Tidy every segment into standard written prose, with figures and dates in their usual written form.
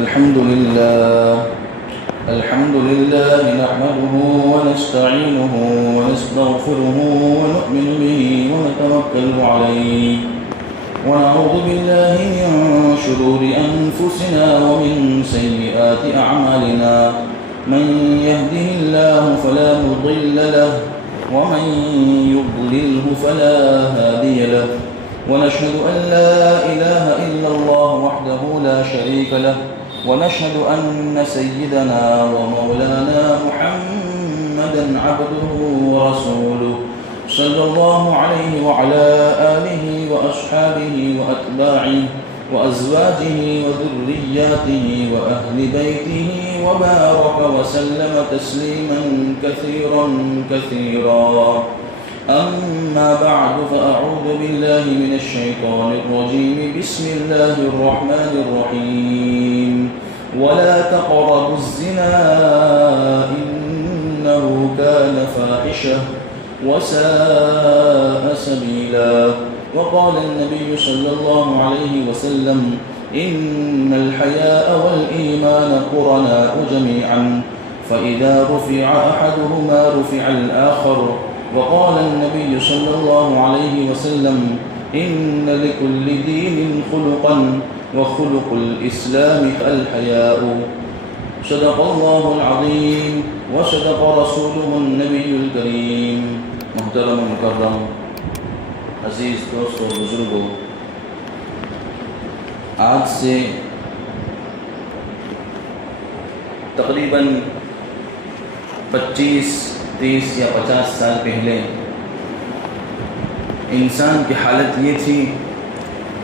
الحمد لله نحمده ونستعينه ونستغفره ونؤمن به ونتوكل عليه ونعوذ بالله من شرور أنفسنا ومن سيئات أعمالنا من يهده الله فلا مضل له ومن يضلله فلا هادي له ونشهد أن لا إله إلا الله وحده لا شريك له ونشهد أن سيدنا ومولانا محمدا عبده ورسوله صلى الله عليه وعلى آله وأصحابه وأتباعه وأزواجه وذرياته وأهل بيته وبارك وسلم تسليما كثيرا كثيرا. أما بعد فأعوذ بالله من الشيطان الرجيم. بسم الله الرحمن الرحيم. ولا تقربوا الزنا إنه كان فاحشة وساء سبيلا. وقال النبي صلى الله عليه وسلم إن الحياء والإيمان قرناء جميعا فإذا رفع أحدهما رفع الآخر. وقال النبي صلى الله عليه وسلم إن لكل دين خلقا وخلق الإسلام الحياء. صدق الله العظيم وصدق رسوله النبي الكريم. محترم مکرم عزیز دوستو بزرگوں، آج سے تقریباً 25 30 یا 50 سال پہلے انسان کی حالت یہ تھی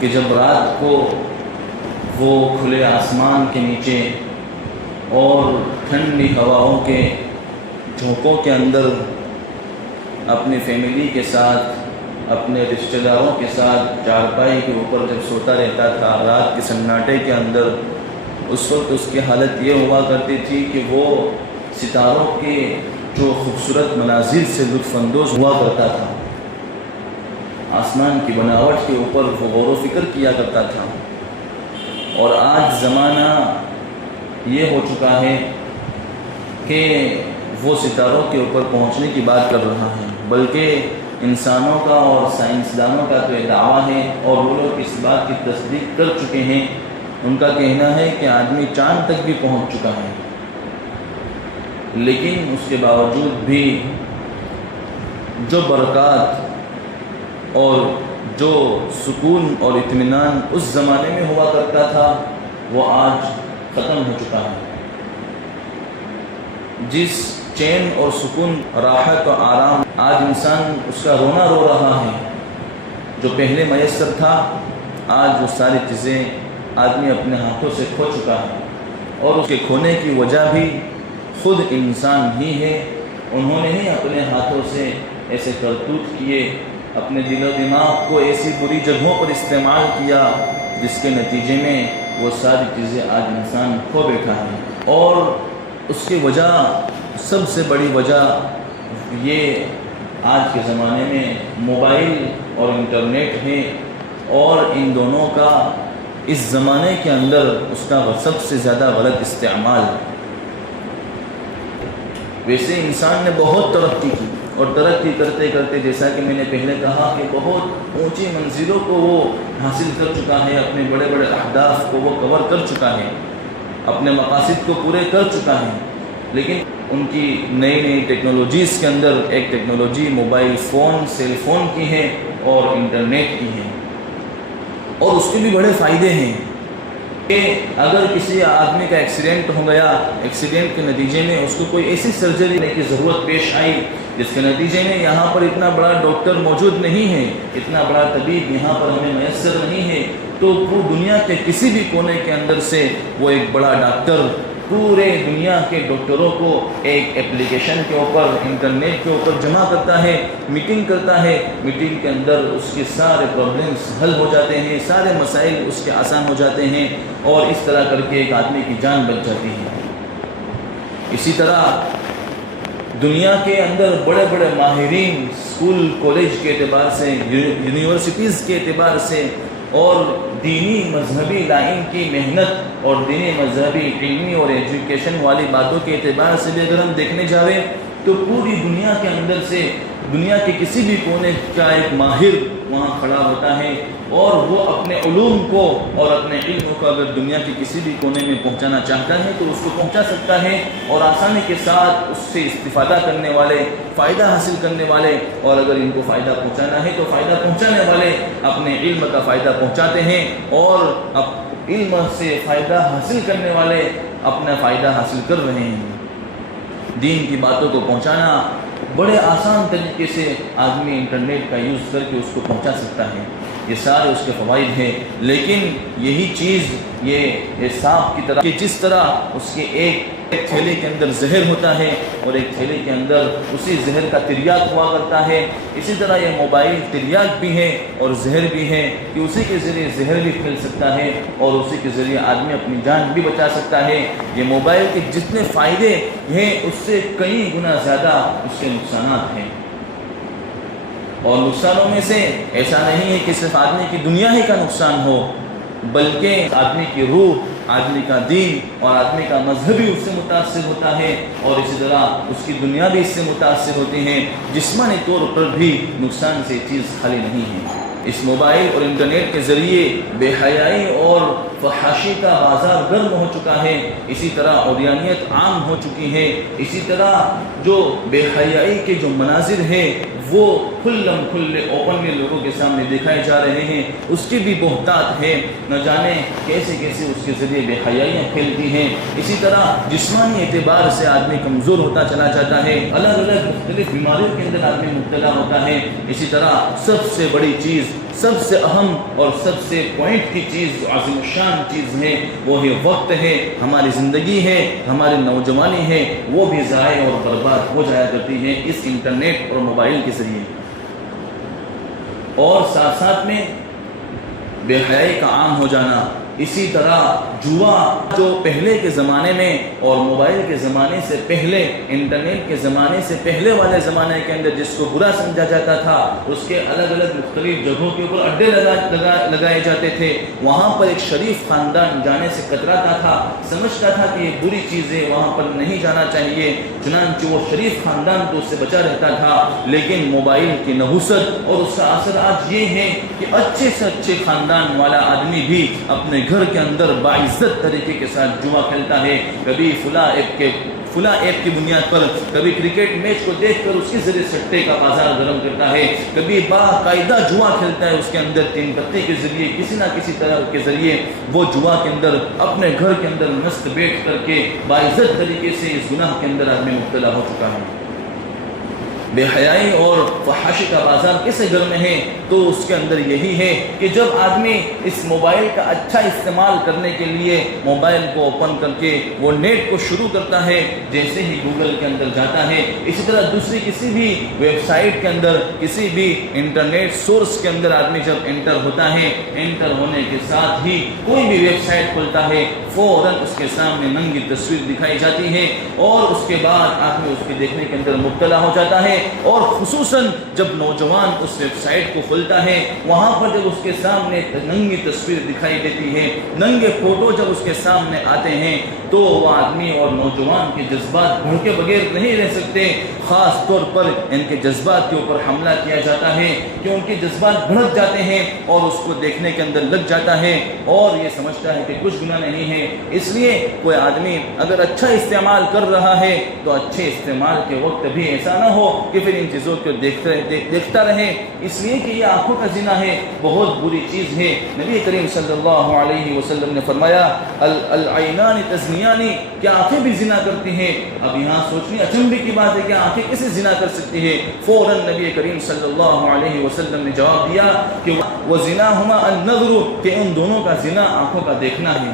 کہ جب رات کو وہ کھلے آسمان کے نیچے اور ٹھنڈی ہواؤں کے جھونکوں کے اندر اپنی فیملی کے ساتھ، اپنے رشتہ داروں کے ساتھ چارپائی کے اوپر جب سوتا رہتا تھا رات کے سناٹے کے اندر، اس وقت اس کی حالت یہ ہوا کرتی تھی کہ وہ ستاروں کے جو خوبصورت مناظر سے لطف اندوز ہوا کرتا تھا، آسمان کی بناوٹ کے اوپر وہ غور و فکر کیا کرتا تھا. اور آج زمانہ یہ ہو چکا ہے کہ وہ ستاروں کے اوپر پہنچنے کی بات کر رہا ہے، بلکہ انسانوں کا اور سائنسدانوں کا تو یہ دعویٰ ہے اور وہ لوگ اس بات کی تصدیق کر چکے ہیں. ان کا کہنا ہے کہ آدمی چاند تک بھی پہنچ چکا ہے، لیکن اس کے باوجود بھی جو برکات اور جو سکون اور اطمینان اس زمانے میں ہوا کرتا تھا وہ آج ختم ہو چکا ہے. جس چین اور سکون، راحت و آرام آج انسان اس کا رونا رو رہا ہے، جو پہلے میسر تھا، آج وہ ساری چیزیں آدمی اپنے ہاتھوں سے کھو چکا ہے. اور اس کے کھونے کی وجہ بھی خود انسان ہی ہے. انہوں نے ہی اپنے ہاتھوں سے ایسے کرتوت کیے، اپنے دل و دماغ کو ایسی بری جگہوں پر استعمال کیا جس کے نتیجے میں وہ ساری چیزیں آج انسان کھو بیٹھا ہے. اور اس کی وجہ، سب سے بڑی وجہ یہ آج کے زمانے میں موبائل اور انٹرنیٹ ہے، اور ان دونوں کا اس زمانے کے اندر اس کا سب سے زیادہ غلط استعمال. ویسے انسان نے بہت ترقی کی، اور ترقی کرتے کرتے جیسا کہ میں نے پہلے کہا کہ بہت اونچی منزلوں کو وہ حاصل کر چکا ہے، اپنے بڑے بڑے اہداف کو وہ کور کر چکا ہے، اپنے مقاصد کو پورے کر چکا ہے. لیکن ان کی نئی نئی ٹیکنالوجیز کے اندر ایک technology mobile phone, cell phone کی ہے اور انٹرنیٹ کی ہے، اور اس کے بھی بڑے فائدے ہیں کہ اگر کسی آدمی کا ایکسیڈنٹ ہو گیا، ایکسیڈنٹ کے نتیجے میں اس کو کوئی ایسی سرجری لینے کی ضرورت پیش آئی جس کے نتیجے میں یہاں پر اتنا بڑا ڈاکٹر موجود نہیں ہے، اتنا بڑا طبیب یہاں پر ہمیں میسر نہیں ہے، تو وہ دنیا کے کسی بھی کونے کے اندر سے وہ ایک بڑا ڈاکٹر پورے دنیا کے ڈاکٹروں کو ایک اپلیکیشن کے اوپر، انٹرنیٹ کے اوپر جمع کرتا ہے، میٹنگ کرتا ہے. میٹنگ کے اندر اس کے سارے پرابلمس حل ہو جاتے ہیں، سارے مسائل اس کے آسان ہو جاتے ہیں، اور اس طرح کر کے ایک آدمی کی جان بچ جاتی ہے. اسی طرح دنیا کے اندر بڑے بڑے ماہرین اسکول کالج کے اعتبار سے، یونیورسٹیز کے اعتبار سے اور دینی مذہبی لائن کی محنت اور دینی مذہبی علمی اور ایجوکیشن والی باتوں کے اعتبار سے بھی اگر ہم دیکھنے جاویں تو پوری دنیا کے اندر سے دنیا کے کسی بھی کونے کا ایک ماہر وہاں کھڑا ہوتا ہے اور وہ اپنے علوم کو اور اپنے علم کو اگر دنیا کے کسی بھی کونے میں پہنچانا چاہتا ہے تو اس کو پہنچا سکتا ہے، اور آسانی کے ساتھ اس سے استفادہ کرنے والے، فائدہ حاصل کرنے والے، اور اگر ان کو فائدہ پہنچانا ہے تو فائدہ پہنچانے والے اپنے علم کا فائدہ پہنچاتے ہیں، اور علم سے فائدہ حاصل کرنے والے اپنا فائدہ حاصل کر رہے ہیں۔ دین کی باتوں کو پہنچانا بڑے آسان طریقے سے آدمی انٹرنیٹ کا یوز کر کے اس کو پہنچا سکتا ہے، یہ سارے اس کے فوائد ہیں۔ لیکن یہی چیز یہ سانپ کی طرح کہ جس طرح اس کے ایک تھیلے کے اندر زہر ہوتا ہے اور ایک تھیلے کے اندر اسی زہر کا تریاق ہوا کرتا ہے، اسی طرح یہ موبائل تریاق بھی ہے اور زہر بھی ہے کہ اسی کے ذریعے زہر بھی پھیل سکتا ہے اور اسی کے ذریعے آدمی اپنی جان بھی بچا سکتا ہے۔ یہ موبائل کے جتنے فائدے ہیں اس سے کئی گنا زیادہ اس کے نقصانات ہیں، اور نقصانوں میں سے ایسا نہیں ہے کہ صرف آدمی کی دنیا ہی کا نقصان ہو، بلکہ آدمی کی روح، آدمی کا دین اور آدمی کا مذہب بھی اس سے متاثر ہوتا ہے، اور اسی طرح اس کی دنیا بھی اس سے متاثر ہوتی ہے۔ جسمانی طور پر بھی نقصان سے چیز خالی نہیں ہے۔ اس موبائل اور انٹرنیٹ کے ذریعے بے حیائی اور فحاشی کا بازار گرم ہو چکا ہے، اسی طرح عریانیت عام ہو چکی ہے، اسی طرح جو بے حیائی کے جو مناظر ہیں وہ کھلم کھلے اوپنلی لوگوں کے سامنے دکھائے جا رہے ہیں، اس کی بھی بہتات ہے، نہ جانے کیسے کیسے اس کے ذریعے بے حیائیاں پھیلتی ہیں۔ اسی طرح جسمانی اعتبار سے آدمی کمزور ہوتا چلا جاتا ہے، الگ الگ مختلف بیماریوں کے اندر آدمی مبتلا ہوتا ہے۔ اسی طرح سب سے بڑی چیز، سب سے اہم اور سب سے پوائنٹ کی چیز، عظیم الشان چیز ہے، وہ ہے وقت ہے، ہماری زندگی ہے، ہماری نوجوانی ہے، وہ بھی ضائع اور برباد ہو جایا کرتی ہے اس انٹرنیٹ اور موبائل کے ذریعے۔ اور ساتھ ساتھ میں بے حیائی کا عام ہو جانا، اسی طرح جوا جو پہلے کے زمانے میں اور موبائل کے زمانے سے پہلے، انٹرنیٹ کے زمانے سے پہلے والے زمانے کے اندر جس کو برا سمجھا جاتا تھا، اس کے الگ الگ مختلف جگہوں کے اوپر اڈے لگائے جاتے تھے، وہاں پر ایک شریف خاندان جانے سے کتراتا تھا، سمجھتا تھا کہ یہ بری چیز ہے، وہاں پر نہیں جانا چاہیے، چنانچہ وہ شریف خاندان تو اس سے بچا رہتا تھا۔ لیکن موبائل کی نحوست اور اس کا اثر آج یہ ہے کہ اچھے سے اچھے خاندان والا آدمی بھی اپنے گھر کے اندر باعزت طریقے کے ساتھ جوا کھیلتا ہے، کبھی فلاں ایپ کی بنیاد پر، کبھی کرکٹ میچ کو دیکھ کر اس کے ذریعے سٹے کا بازار گرم کرتا ہے، کبھی باقاعدہ جوا کھیلتا ہے، اس کے اندر تین پتے کے ذریعے کسی نہ کسی طرح کے ذریعے وہ جوا کے اندر اپنے گھر کے اندر مست بیٹھ کر کے باعزت طریقے سے اس گناہ کے اندر آدمی مبتلا ہو چکا ہے۔ بے حیائی اور فحاشی کا بازار کیسے گھر میں ہے؟ تو اس کے اندر یہی ہے کہ جب آدمی اس موبائل کا اچھا استعمال کرنے کے لیے موبائل کو اوپن کر کے وہ نیٹ کو شروع کرتا ہے، جیسے ہی گوگل کے اندر جاتا ہے، اسی طرح دوسری کسی بھی ویب سائٹ کے اندر، کسی بھی انٹرنیٹ سورس کے اندر آدمی جب انٹر ہوتا ہے، انٹر ہونے کے ساتھ ہی کوئی بھی ویب سائٹ کھولتا ہے، فوراً اس کے سامنے ننگی تصویر دکھائی جاتی ہے، اور اس کے بعد آدمی اس کے دیکھنے کے اندر مبتلا ہو جاتا ہے۔ اور خصوصاً جب نوجوان اس ویب سائٹ کو کھولتا ہے، وہاں پر جب اس کے سامنے ننگی تصویر دکھائی دیتی ہے، ننگے فوٹو جب اس کے سامنے آتے ہیں، تو وہ آدمی اور نوجوان کے جذبات بھڑکے بغیر نہیں رہ سکتے، خاص طور پر ان کے جذبات کے اوپر حملہ کیا جاتا ہے کہ ان کے جذبات بھڑک جاتے ہیں اور اس کو دیکھنے کے اندر لگ جاتا ہے اور یہ سمجھتا ہے کہ کچھ گناہ نہیں ہے۔ اس لیے کوئی آدمی اگر اچھا استعمال کر رہا ہے تو اچھے استعمال کے وقت بھی ایسا نہ ہو کہ پھر ان چیزوں کو دیکھتا رہے، اس لیے کہ یہ آنکھوں کا زنا ہے، بہت بری چیز ہے۔ نبی کریم صلی اللہ علیہ وسلم نے فرمایا العینان تزنیانی، کیا آنکھیں بھی زنا کرتی ہیں؟ اب یہاں سوچنی اچنبے کی بات ہے کہ آنکھیں کیسے زنا کر سکتی ہے؟ فوراً نبی کریم صلی اللہ علیہ وسلم نے جواب دیا کہ وزناہما النظر، کہ ان دونوں کا زنا آنکھوں کا دیکھنا ہے۔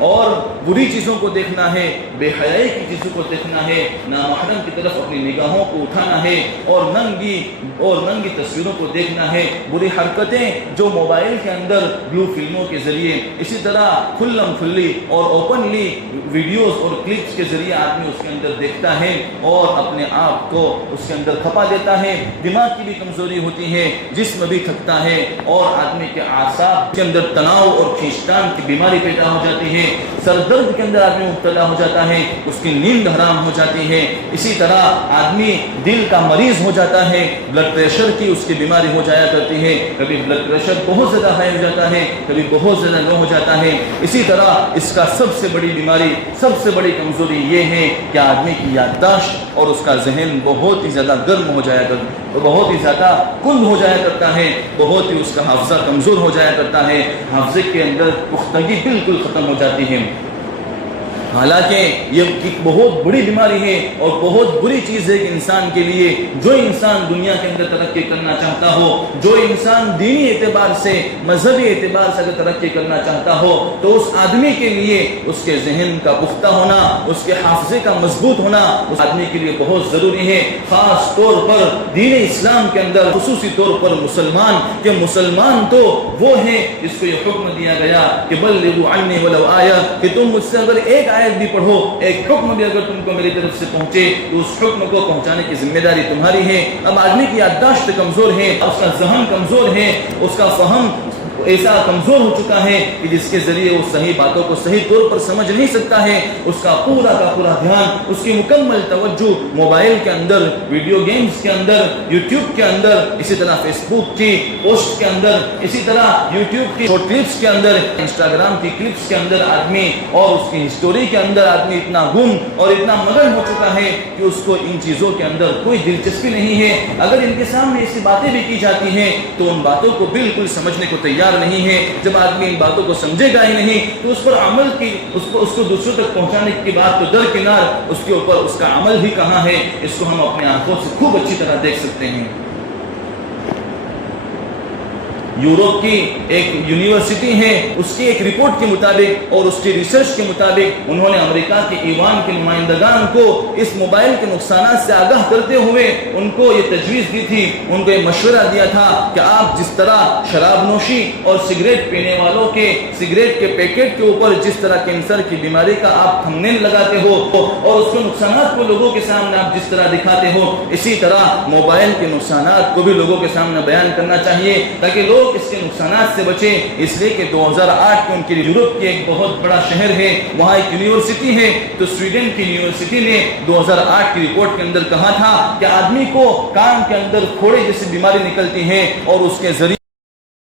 اور بری چیزوں کو دیکھنا ہے، بے حیائی کی چیزوں کو دیکھنا ہے، نامحرم کی طرف اپنی نگاہوں کو اٹھانا ہے اور ننگی تصویروں کو دیکھنا ہے، بری حرکتیں جو موبائل کے اندر بلو فلموں کے ذریعے، اسی طرح کھلم کھلی اور اوپنلی ویڈیوز اور کلپس کے ذریعے آدمی اس کے اندر دیکھتا ہے اور اپنے آپ کو اس کے اندر کھپا دیتا ہے، دماغ کی بھی کمزوری ہوتی ہے، جسم بھی تھکتا ہے اور آدمی کے اعصاب کے اندر تناؤ اور کھینچتان کی بیماری پیدا ہو جاتی ہے، سر درد کے اندر آدمی مبتلا ہو جاتا ہے، اس کی نیند حرام ہو جاتی ہے، اسی طرح آدمی دل کا مریض ہو جاتا ہے، بلڈ پریشر کی اس کی بیماری ہو جایا کرتی ہے، کبھی بلڈ پریشر بہت زیادہ ہائی ہو جاتا ہے، کبھی بہت زیادہ لو ہو جاتا ہے۔ اسی طرح اس کا سب سے بڑی بیماری، سب سے بڑی کمزوری یہ ہے کہ آدمی کی یادداشت اور اس کا ذہن بہت ہی زیادہ گرم ہو جایا کرتا ہے، بہت ہی زیادہ کند ہو جایا کرتا ہے، بہت ہی اس کا حافظہ کمزور ہو جایا کرتا ہے، حافظے کے اندر پختگی بالکل ختم ہو جاتی ہے۔ حالانکہ یہ ایک بہت بڑی بیماری ہے اور بہت بری چیز ہے کہ انسان کے لیے، جو انسان دنیا کے اندر ترقی کرنا چاہتا ہو، جو انسان دینی اعتبار سے، مذہبی اعتبار سے اگر ترقی کرنا چاہتا ہو تو اس آدمی کے لیے اس کے ذہن کا پختہ ہونا، اس کے حافظے کا مضبوط ہونا اس آدمی کے لیے بہت ضروری ہے، خاص طور پر دین اسلام کے اندر، خصوصی طور پر مسلمان، کہ مسلمان تو وہ ہے جس کو یہ حکم دیا گیا کہ بلغوا عنی ولو آیہ، کہ تم مجھ سے اگر ایک آیت بھی پڑھو، ایک حکم بھی اگر تم کو میری طرف سے پہنچے تو اس حکم کو پہنچانے کی ذمہ داری تمہاری ہے۔ اب آدمی کی یادداشت کمزور ہے، اس کا ذہن کمزور ہے، اس کا فہم ایسا کمزور ہو چکا ہے کہ جس کے ذریعے وہ صحیح باتوں کو صحیح طور پر سمجھ نہیں سکتا ہے، اس کا پورا دھیان، اس کی مکمل توجہ موبائل کے اندر، ویڈیو گیمز کے اندر، یوٹیوب کے اندر، اسی طرح فیس بک کی پوسٹ کے اندر، اسی طرح یوٹیوب کی شارٹ کلپس کے اندر، انسٹاگرام کی کلپس کے اندر آدمی اور اس کی ہسٹوری کے اندر آدمی اتنا گم اور اتنا مگن ہو چکا ہے کہ اس کو ان چیزوں کے اندر کوئی دلچسپی نہیں ہے۔ اگر ان کے سامنے ایسی باتیں بھی کی جاتی ہیں تو ان باتوں کو بالکل سمجھنے کو تیار نہیں ہے۔ جب آدمی ان باتوں کو سمجھے گا ہی نہیں تو اس پر عمل کی، اس کو دوسروں تک پہنچانے کی بات تو درکنار، اس کے اوپر اس کا عمل بھی کہاں ہے، اس کو ہم اپنی آنکھوں سے خوب اچھی طرح دیکھ سکتے ہیں۔ یورپ کی ایک یونیورسٹی ہے، اس کی ایک رپورٹ کے مطابق اور اس کی ریسرچ کے مطابق انہوں نے امریکہ کے ایوان کے نمائندگان کو اس موبائل کے نقصانات سے آگاہ کرتے ہوئے ان کو یہ تجویز دی تھی، ان کو یہ مشورہ دیا تھا کہ آپ جس طرح شراب نوشی اور سگریٹ پینے والوں کے سگریٹ کے پیکٹ کے اوپر جس طرح کینسر کی بیماری کا آپ تھمبنیل لگاتے ہو اور اس کے نقصانات کو لوگوں کے سامنے آپ جس طرح دکھاتے ہو، اسی طرح موبائل کے نقصانات کو بھی لوگوں کے سامنے بیان کرنا چاہیے تاکہ لوگ اس کے نقصانات سے بچیں۔ اس لیے کہ 2008 کے ان کے یورپ کے ایک بہت بڑا شہر ہے، وہاں ایک یونیورسٹی ہے، تو سویڈن کی یونیورسٹی نے 2008 کی رپورٹ کے اندر کہا تھا کہ آدمی کو کان کے اندر پھوڑے جیسی بیماری نکلتی ہے اور اس کے ذریعے